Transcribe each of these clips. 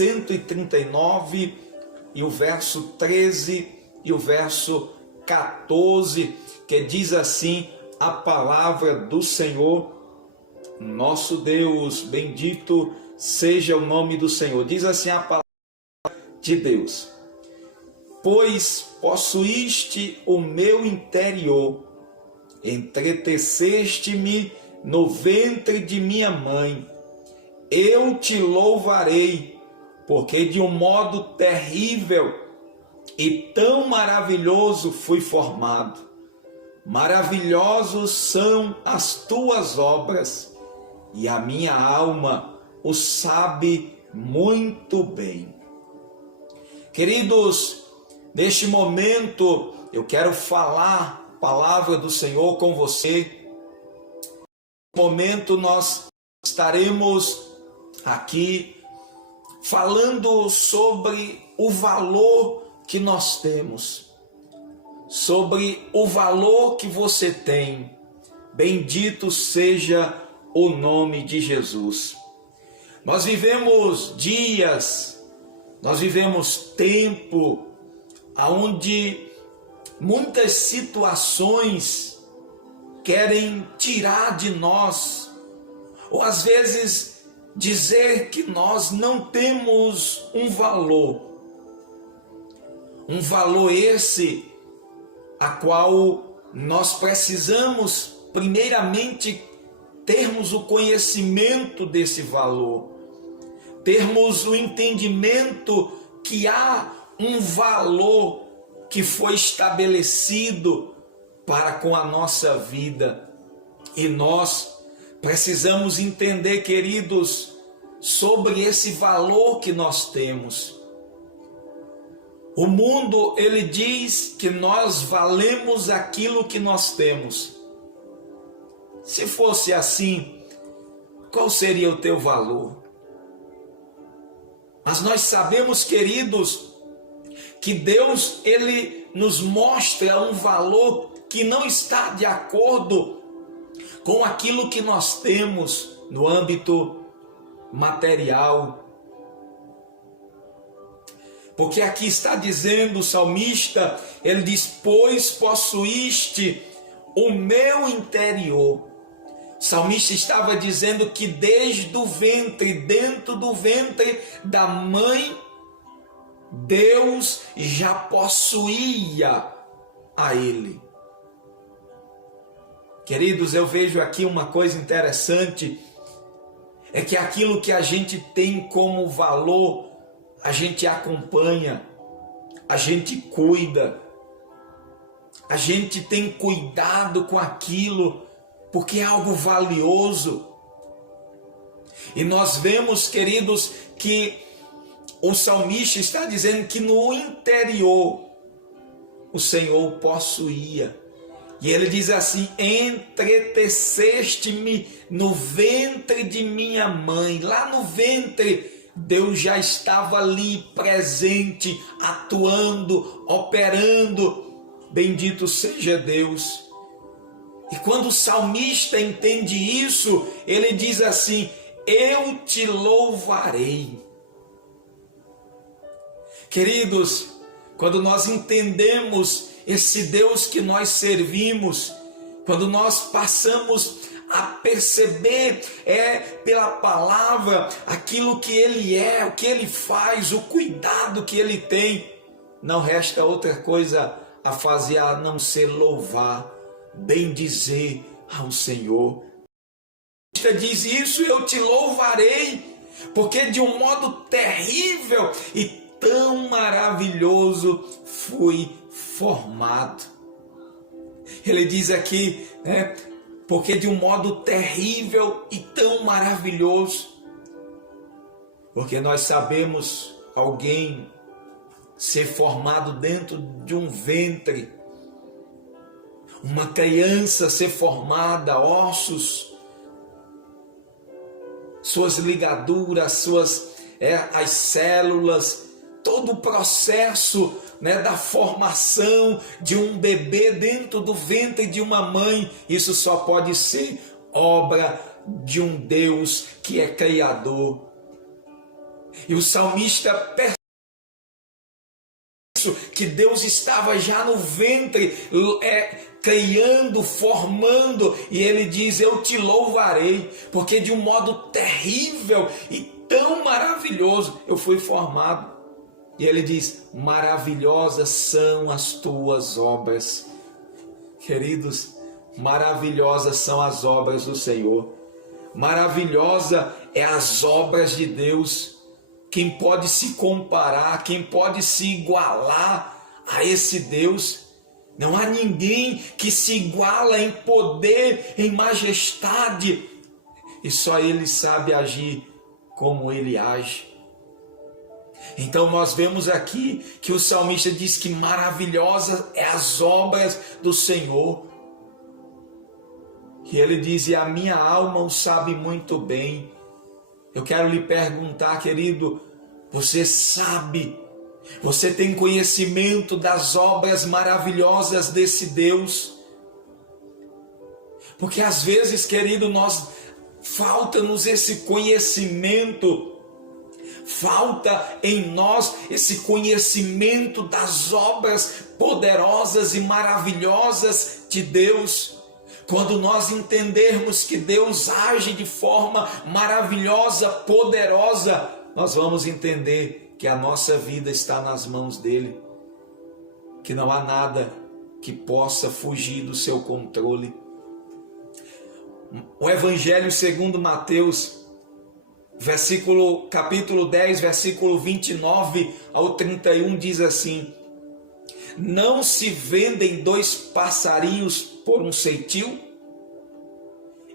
139 e o verso 13 e o verso 14, que diz assim a palavra do Senhor, nosso Deus, bendito seja o nome do Senhor. Diz assim a palavra de Deus: pois possuíste o meu interior, entreteceste-me no ventre de minha mãe. Eu te louvarei, porque de um modo terrível e tão maravilhoso fui formado. Maravilhosos são as tuas obras, e a minha alma o sabe muito bem. Queridos, neste momento eu quero falar a palavra do Senhor com você. No momento nós estaremos aqui falando sobre o valor que nós temos, sobre o valor que você tem. Bendito seja o nome de Jesus. Nós vivemos dias, nós vivemos tempo onde muitas situações querem tirar de nós, ou às vezes dizer que nós não temos um valor esse a qual nós precisamos primeiramente termos o conhecimento desse valor, termos o entendimento que há um valor que foi estabelecido para com a nossa vida, e nós precisamos entender, queridos, sobre esse valor que nós temos. O mundo, ele diz que nós valemos aquilo que nós temos. Se fosse assim, qual seria o teu valor? Mas nós sabemos, queridos, que Deus, ele nos mostra um valor que não está de acordo com aquilo que nós temos no âmbito material. Porque aqui está dizendo o salmista, ele diz: pois possuíste o meu interior. O salmista estava dizendo que desde o ventre, dentro do ventre da mãe, Deus já possuía a ele. Queridos, eu vejo aqui uma coisa interessante, é que aquilo que a gente tem como valor, a gente acompanha, a gente cuida, a gente tem cuidado com aquilo, porque é algo valioso. E nós vemos, queridos, que o salmista está dizendo que no interior o Senhor possuía. E ele diz assim: entreteceste-me no ventre de minha mãe. Lá no ventre, Deus já estava ali presente, atuando, operando. Bendito seja Deus. E quando o salmista entende isso, ele diz assim: eu te louvarei. Queridos, quando nós entendemos esse Deus que nós servimos, quando nós passamos a perceber pela palavra aquilo que Ele é, o que Ele faz, o cuidado que Ele tem, não resta outra coisa a fazer a não ser louvar, bendizer ao Senhor. Diz isso: eu te louvarei, porque de um modo terrível e tão maravilhoso fui formado. Ele diz aqui, porque de um modo terrível e tão maravilhoso, porque nós sabemos alguém ser formado dentro de um ventre, uma criança ser formada, ossos, suas ligaduras, as células, todo o processo da formação de um bebê dentro do ventre de uma mãe. Isso só pode ser obra de um Deus que é criador. E o salmista percebe que Deus estava já no ventre, criando, formando, e ele diz: eu te louvarei, porque de um modo terrível e tão maravilhoso eu fui formado. E ele diz: maravilhosas são as tuas obras. Queridos, maravilhosas são as obras do Senhor, maravilhosa é as obras de Deus. Quem pode se comparar, quem pode se igualar a esse Deus? Não há ninguém que se iguala em poder, em majestade, e só Ele sabe agir como Ele age. Então nós vemos aqui que o salmista diz que maravilhosas é as obras do Senhor. E ele diz: e a minha alma o sabe muito bem. Eu quero lhe perguntar, querido, você sabe, você tem conhecimento das obras maravilhosas desse Deus? Porque às vezes, querido, falta-nos esse conhecimento, falta em nós esse conhecimento das obras poderosas e maravilhosas de Deus. Quando nós entendermos que Deus age de forma maravilhosa, poderosa, nós vamos entender que a nossa vida está nas mãos dEle, que não há nada que possa fugir do seu controle. O Evangelho segundo Mateus, capítulo 10, versículo 29 ao 31 diz assim: não se vendem 2 passarinhos por um ceitil?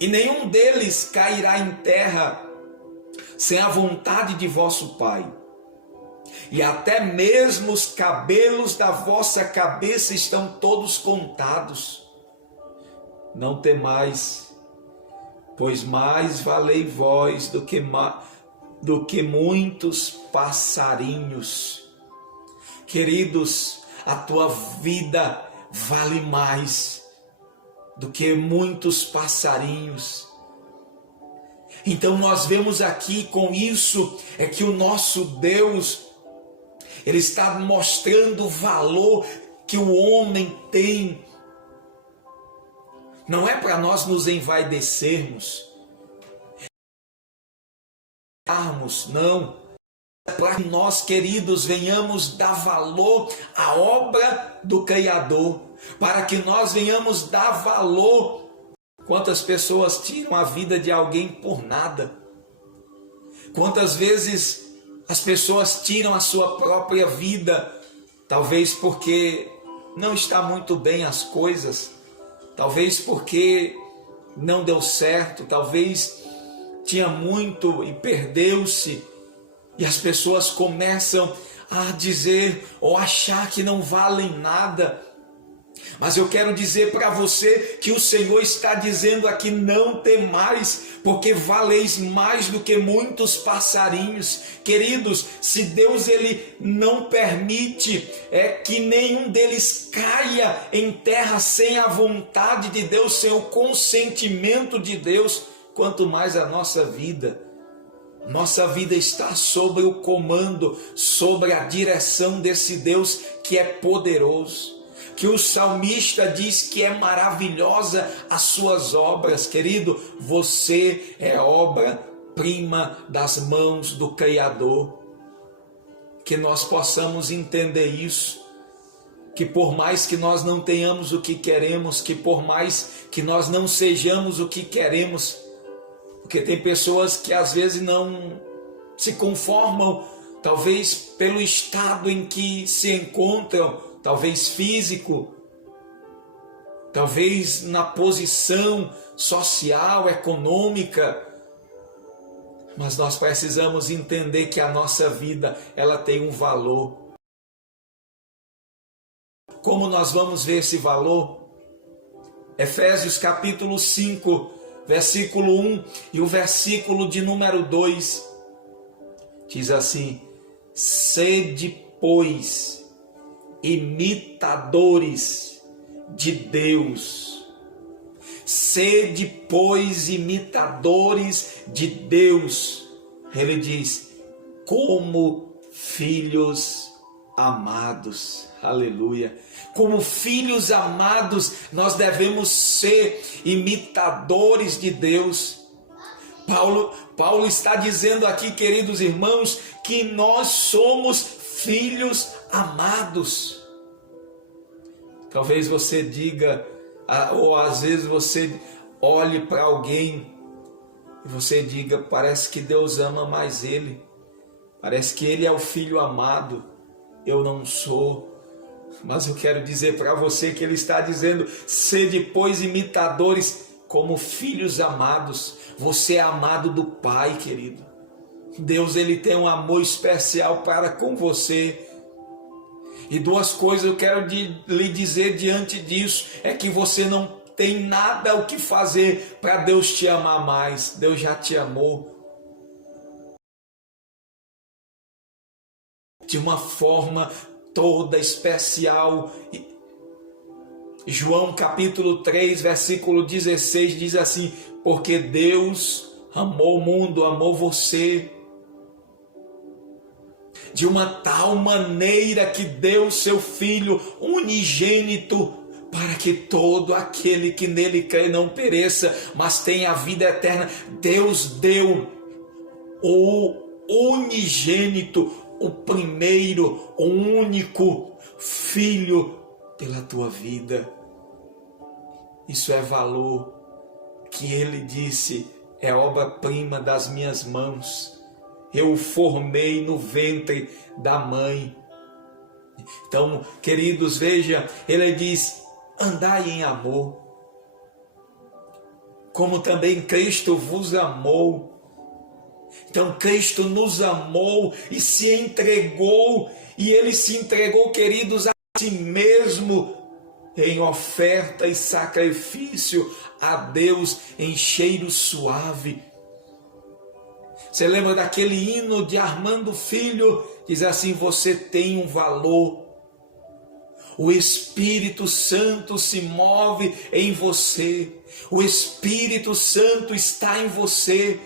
E nenhum deles cairá em terra sem a vontade de vosso Pai. E até mesmo os cabelos da vossa cabeça estão todos contados. Não temais, pois mais valei vós do que muitos passarinhos. Queridos, a tua vida vale mais do que muitos passarinhos. Então nós vemos aqui com isso, é que o nosso Deus, Ele está mostrando o valor que o homem tem. Não é para nós nos envaidecermos, não. Para que nós, queridos, venhamos dar valor à obra do Criador, para que nós venhamos dar valor. Quantas pessoas tiram a vida de alguém por nada? Quantas vezes as pessoas tiram a sua própria vida, talvez porque não está muito bem as coisas, talvez porque não deu certo, talvez tinha muito e perdeu-se. E as pessoas começam a dizer ou achar que não valem nada. Mas eu quero dizer para você que o Senhor está dizendo aqui: não temais, porque valeis mais do que muitos passarinhos. Queridos, se Deus ele não permite que nenhum deles caia em terra sem a vontade de Deus, sem o consentimento de Deus, quanto mais a nossa vida. Nossa vida está sob o comando, sobre a direção desse Deus que é poderoso. Que o salmista diz que é maravilhosa as suas obras. Querido, você é obra-prima das mãos do Criador. Que nós possamos entender isso. Que por mais que nós não tenhamos o que queremos, que por mais que nós não sejamos o que queremos, porque tem pessoas que às vezes não se conformam, talvez pelo estado em que se encontram, talvez físico, talvez na posição social, econômica, mas nós precisamos entender que a nossa vida, ela tem um valor. Como nós vamos ver esse valor? Efésios capítulo 5, versículo 1 e o versículo de número 2, diz assim: sede, pois, imitadores de Deus. Sede, pois, imitadores de Deus. Ele diz: como filhos amados. Aleluia. Como filhos amados, nós devemos ser imitadores de Deus. Paulo está dizendo aqui, queridos irmãos, que nós somos filhos amados. Talvez você diga, ou às vezes você olhe para alguém e você diga, parece que Deus ama mais ele. Parece que ele é o filho amado. Eu não sou. Mas eu quero dizer para você que ele está dizendo, sede, pois, imitadores como filhos amados. Você é amado do Pai, querido. Deus, ele tem um amor especial para com você. E duas coisas eu quero lhe dizer diante disso, é que você não tem nada o que fazer para Deus te amar mais. Deus já te amou de uma forma toda especial. João capítulo 3, versículo 16 diz assim, porque Deus amou o mundo, amou você, de uma tal maneira que deu seu Filho unigênito, para que todo aquele que nele crê não pereça, mas tenha a vida eterna. Deus deu o unigênito, o primeiro, o único Filho pela tua vida. Isso é valor que ele disse, é obra-prima das minhas mãos. Eu o formei no ventre da mãe. Então, queridos, veja, ele diz, andai em amor, como também Cristo vos amou. Então Cristo nos amou e se entregou, e ele se entregou, queridos, a si mesmo, em oferta e sacrifício a Deus em cheiro suave. Você lembra daquele hino de Armando Filho? Diz assim, você tem um valor. O Espírito Santo se move em você. O Espírito Santo está em você.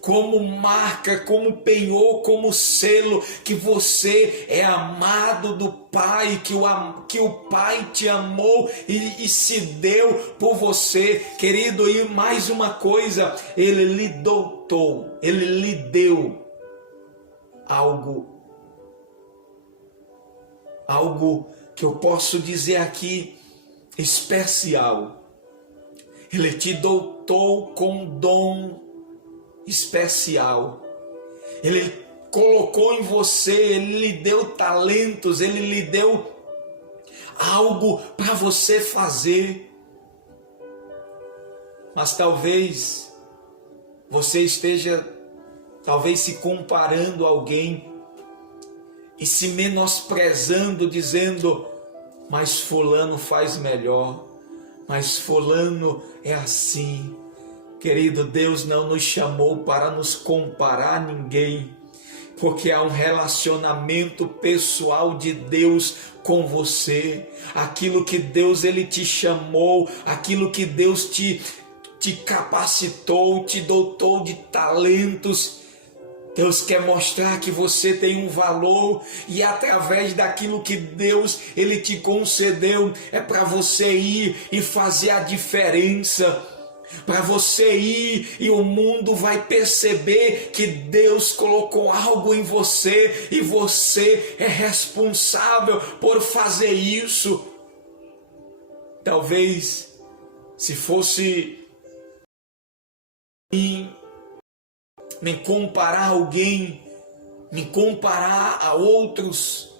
Como marca, como penhor, como selo, que você é amado do Pai, que o Pai te amou e se deu por você, querido. E mais uma coisa, Ele lhe dotou, Ele lhe deu algo que eu posso dizer aqui especial. Ele te dotou com um dom especial. Ele colocou em você, ele lhe deu talentos, ele lhe deu algo para você fazer. Mas talvez você esteja se comparando a alguém e se menosprezando, dizendo, mas fulano faz melhor, mas fulano é assim. Querido, Deus não nos chamou para nos comparar a ninguém, porque há um relacionamento pessoal de Deus com você. Aquilo que Deus ele te chamou, aquilo que Deus te capacitou, te dotou de talentos. Deus quer mostrar que você tem um valor, e através daquilo que Deus ele te concedeu, é para você ir e fazer a diferença. Para você ir e o mundo vai perceber que Deus colocou algo em você e você é responsável por fazer isso. Talvez se fosse me comparar a alguém, me comparar a outros,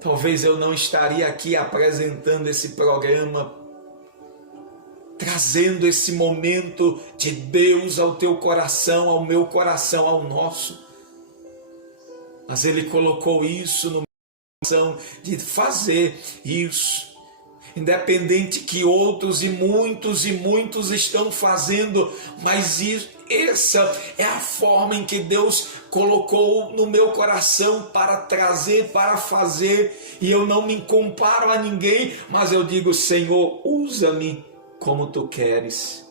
talvez eu não estaria aqui apresentando esse programa, trazendo esse momento de Deus ao teu coração, ao meu coração, ao nosso. Mas Ele colocou isso no meu coração, de fazer isso. Independente que outros e muitos estão fazendo, mas essa é a forma em que Deus colocou no meu coração para trazer, para fazer. E eu não me comparo a ninguém, mas eu digo, Senhor, usa-me como tu queres.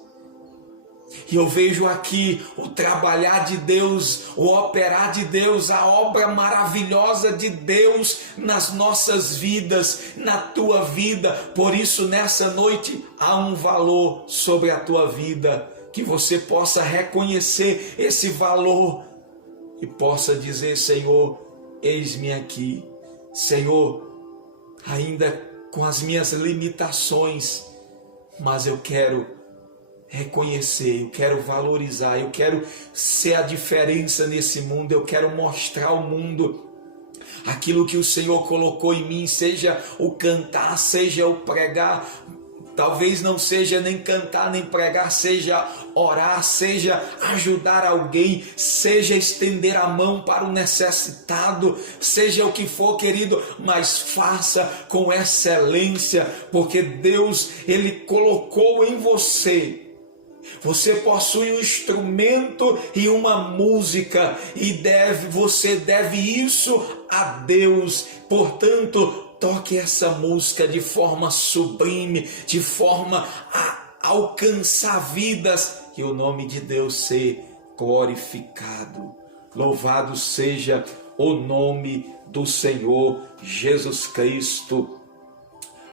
E eu vejo aqui o trabalhar de Deus, o operar de Deus, a obra maravilhosa de Deus nas nossas vidas, na tua vida. Por isso, nessa noite, há um valor sobre a tua vida, que você possa reconhecer esse valor e possa dizer: Senhor, eis-me aqui. Senhor, ainda com as minhas limitações, mas eu quero reconhecer, eu quero valorizar, eu quero ser a diferença nesse mundo, eu quero mostrar ao mundo aquilo que o Senhor colocou em mim, seja o cantar, seja o pregar. Talvez não seja nem cantar nem pregar, seja orar, seja ajudar alguém, seja estender a mão para o necessitado, seja o que for, querido, mas faça com excelência, porque Deus, Ele colocou em você. Você possui um instrumento e uma música, e você deve isso a Deus. Portanto, toque essa música de forma sublime, de forma a alcançar vidas e o nome de Deus ser glorificado. Louvado seja o nome do Senhor Jesus Cristo.